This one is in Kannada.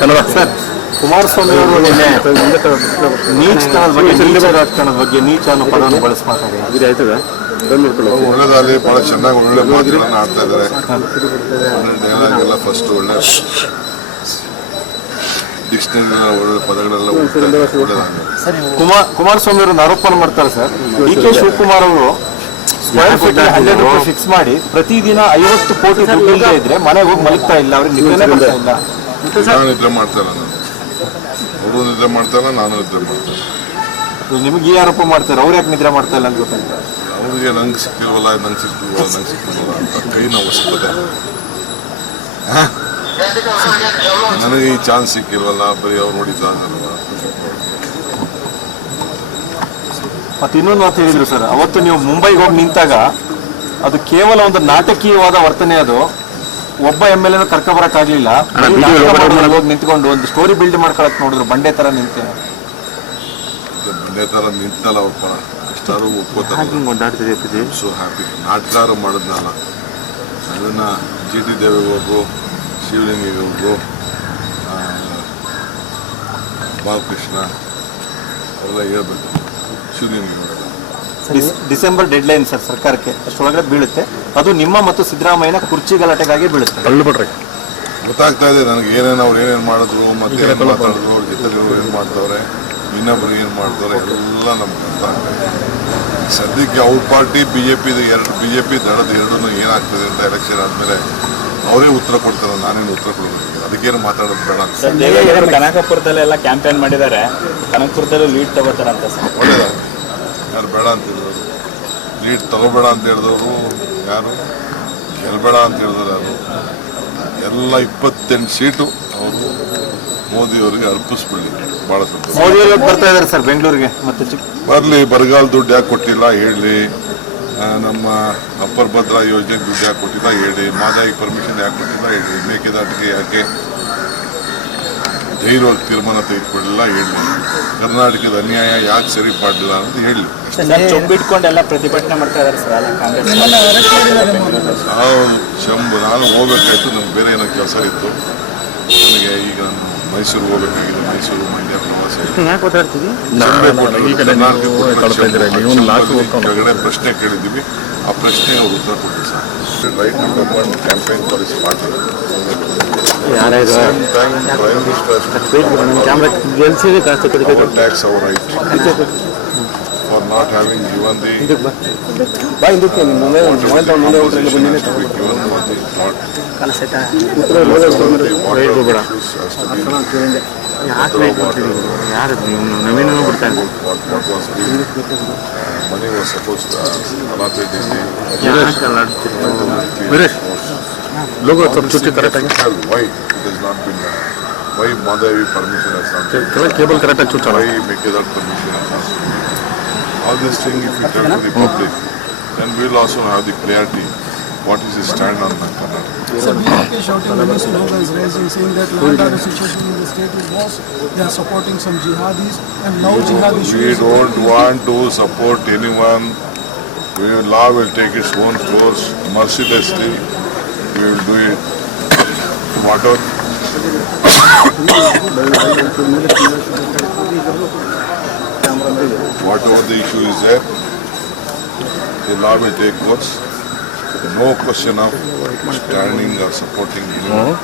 ಕನ್ನಡ ಸರ್. ಕುಮಾರಸ್ವಾಮಿ ಅವರು ನಿನ್ನೆ ನೀಚತನದ ಬಗ್ಗೆ, ನೀಚ ರಾಜಕಾರಣದ ಬಗ್ಗೆ ನೀಚ ಅನ್ನೋ ಪದವನ್ನು ಬಳಸಿ ಮಾತಾಡಿದ್ದಾರೆ. ಒಳ್ಳೆದಾಗಲಿ, ಬಹಳ ಚೆನ್ನಾಗಿ ಒಳ್ಳೆ ಮಾತುಗಳನ್ನ ಆಡ್ತಾ ಇದ್ದಾರೆ. ಡೈಲಾಗ್ ಫಸ್ಟ್ ಒಳ್ಳೆ ಡಿಕ್ಷನರಿ ಒಳ್ಳೆ ಪದಗಳೆಲ್ಲ ಕುಮಾರಸ್ವಾಮಿ ಅವರನ್ನು ಆರೋಪನ ಮಾಡ್ತಾರೆ ಸರ್. ಡಿ.ಕೆ. ಶಿವಕುಮಾರ್ ಅವರು ಸ್ಕ್ವೇರ್ ಫೀಟ್ 100 ರೂಪಾಯಿ ಫಿಕ್ಸ್ ಮಾಡಿ ಪ್ರತಿದಿನ 50 ಕೋಟಿ ದುಡ್ಡು ಇಲ್ಲದೆ ಇದ್ರೆ ಮನೆಗೆ ಹೋಗಿ ಮಲಗ್ತಾ ಇಲ್ಲ, ಅವ್ರಿಗೆ ನಿದ್ರೆನೇ ಬರ್ತಾ ಇಲ್ಲ. ನಾನು ನಿದ್ರೆ ಮಾಡ್ತಾ ಇಲ್ಲ, ಅವರು ನಿದ್ರೆ ಮಾಡ್ತಾ ಇಲ್ಲ, ನಾನು ನಿದ್ರೆ ಮಾಡ್ತಾ ಇಲ್ಲ. ನಿಮಗೆ ಈ ಆರೋಪ ಮಾಡ್ತಾರೆ, ಅವ್ರು ಯಾಕೆ ನಿದ್ರೆ ಮಾಡ್ತಾ ಇಲ್ಲ ಅಂತ ಗೊತ್ತಾಯ್ತು. ಅವ್ರಿಗೆ ನಂಗೆ ಸಿಕ್ಕಿಲ್ವಲ್ಲ ಅಂತ ಕೈ ನಾವು ಹೊಸ್ಕೋದೆ. ನನಗೆ ಈ ಚಾನ್ಸ್ ಸಿಕ್ಕಿಲ್ವಲ್ಲ, ಬರೀ ಅವ್ರು ನೋಡಿದ್ದ. ಮತ್ತೆ ಇನ್ನೊಂದು ಮಾತು ಹೇಳಿದ್ರು ಸರ್, ಅವತ್ತು ನೀವು ಮುಂಬೈಗೆ ಹೋಗಿ ನಿಂತಾಗ ಅದು ಕೇವಲ ಒಂದು ನಾಟಕೀಯವಾದ ವರ್ತನೆ. ಅದು ಒಬ್ಬ MLA ಕರ್ಕೊಬರಕ್ಕಾಗ್ಲಿಲ್ಲ, ಹೋಗಿ ನಿಂತ್ಕೊಂಡು ಒಂದು ಸ್ಟೋರಿ ಬಿಲ್ಡ್ ಮಾಡ್ಕೊಳಕ್ ನೋಡಿದ್ರು. ಬಂಡೆ ತರ ನಿಂತೆ, ಬಂಡೆ ತರ ನಿಂತಲ್ಲ ಒಬ್ಬ ಎಷ್ಟಾರು ಒಪ್ಕೋತಾರೆ. ಸೊ ಹ್ಯಾಪಿ ನಾಟಕಾರ ಮಾಡಿದ್ನಲ್ಲ, ಅದನ್ನ GT ದೇವೇಗೌಡರು, ಶಿವಲಿಂಗಿಗೆ ಹೋಗು, ಬಾಲಕೃಷ್ಣ ಅವರೆಲ್ಲ ಹೇಳ್ಬೇಕು. ಡಿಸೆಂಬರ್ ಡೆಡ್ಲೈನ್ ಸರ್ ಸರ್ಕಾರಕ್ಕೆ, ಅಷ್ಟೊಳಗಡೆ ಬೀಳುತ್ತೆ. ಅದು ನಿಮ್ಮ ಮತ್ತು ಸಿದ್ದರಾಮಯ್ಯನ ಕುರ್ಚಿ ಗಲಾಟೆಗಾಗಿ ಬೀಳುತ್ತೆ. ಗೊತ್ತಾಗ್ತಾ ಇದೆ ನನಗೆ ಏನೇನು ಅವ್ರು ಏನೇನು ಮಾಡಿದ್ರು, ಮತ್ತೆ ಏನು ಮಾತಾಡಿದ್ರು, ಅವ್ರ ಜೊತೆ ಏನು ಮಾಡ್ತವ್ರೆ, ಇನ್ನೊಬ್ರು ಏನು ಮಾಡ್ತಾರೆ, ಎಲ್ಲ ನಮ್ಗೆ ಗೊತ್ತಾಗ್ತಾ ಇದೆ. ಸದ್ಯಕ್ಕೆ ಅವ್ರ ಪಾರ್ಟಿ BJP ದಳದ ಎರಡೂ ಏನಾಗ್ತದೆ ಅಂತ ಎಲೆಕ್ಷನ್ ಆದಮೇಲೆ ಅವರೇ ಉತ್ತರ ಕೊಡ್ತಾರೆ. ನಾನೇನು ಉತ್ತರ ಕೊಡಬೇಕು, ಅದಕ್ಕೇನು ಮಾತಾಡೋದು ಬೇಡ. ಕನಕಪುರದಲ್ಲೆಲ್ಲ ಕ್ಯಾಂಪೇನ್ ಮಾಡಿದ್ದಾರೆ, ಕನಕಪುರದಲ್ಲೂ ಲೀಡ್ ತಗೋತಾರಂತ ಸರ್. ಒಳ್ಳೇದ, ಯಾರು ಬೇಡ ಅಂತ ಹೇಳಿದವರು, ಲೀಡ್ ತಗೋಬೇಡ ಅಂತ ಹೇಳಿದವರು ಯಾರು, ಗೆಲ್ಬೇಡ ಅಂತ ಹೇಳಿದವರು ಯಾರು, ಎಲ್ಲ 28 ಸೀಟು ಅವರು ಮೋದಿಯವರಿಗೆ ಅರ್ಪಿಸ್ಬಿಡ್ಲಿ. ಭಾಳ ಸಂತೋಷ. ಮೋದಿ ಬರ್ತಾ ಇದ್ದಾರೆ ಸರ್ ಬೆಂಗಳೂರಿಗೆ. ಮತ್ತೆ ಬರಲಿ, ಬರಗಾಲ ದುಡ್ಡು ಯಾಕೆ ಕೊಟ್ಟಿಲ್ಲ ಹೇಳಿ, ನಮ್ಮ ಅಪ್ಪರ್ ಭದ್ರಾ ಯೋಜನೆಗೆ ದುಡ್ಡು ಯಾಕೆ ಕೊಟ್ಟಿಲ್ಲ ಹೇಳಿ, ಮಾದಾಯಿ ಪರ್ಮಿಷನ್ ಯಾಕೆ ಕೊಟ್ಟಿಲ್ಲ ಹೇಳಿ, ಮೇಕೆದಾಟಿಗೆ ಯಾಕೆ ಧೈರ್ಯವಾಗಿ ತೀರ್ಮಾನ ತೆಗೆದುಕೊಳ್ಳಿಲ್ಲ ಹೇಳಿ, ಕರ್ನಾಟಕದ ಅನ್ಯಾಯ ಯಾಕೆ ಸರಿಪಡಲಿಲ್ಲ ಅಂತ ಹೇಳಿ. ಚೊಂಬಿಟ್ಕೊಂಡೆಲ್ಲ ಪ್ರತಿಭಟನೆ ಮಾಡ್ತಾ ಇದ್ದಾರೆ ಸರ್ ಕಾಂಗ್ರೆಸ್. ನಾನು ಹೋಗ್ಬೇಕಾಯ್ತು, ನಮ್ಗೆ ಬೇರೆ ಏನೋ ಕೆಲಸ ಇತ್ತು. ನನಗೆ ಈಗ ನಾನು ಮೈಸೂರು ಹೋಗ್ಬೇಕಾಗಿದೆ, ಮೈಸೂರು ಮಂಡ್ಯ ಪ್ರವಾಸ. ಕೆಳಗಡೆ ಪ್ರಶ್ನೆ ಕೇಳಿದ್ದೀವಿ, ಆ ಪ್ರಶ್ನೆ ಅವ್ರು ಉತ್ತರ ಕೊಡ್ತೀವಿ sir. Right number 1 campaign for is party. Tax our right for not having given the money was supposed to allotted in the logo correct. Why it has not been done? Why Madavi permission has not been done? Cable correct. Why Mekedar permission has not been done? All these things, if you tell to the public, then we will also have the clarity. What is his stand on Karnataka? Sir, BJP shouting many slogans raising, saying that land order situation in the state is worse. They are supporting some jihadis, and now jihad issue. We don't want to support anyone. Law will take its own course mercilessly. We will do it. Whatever the issue is there, the law will take course. No question of standing or supporting anyone.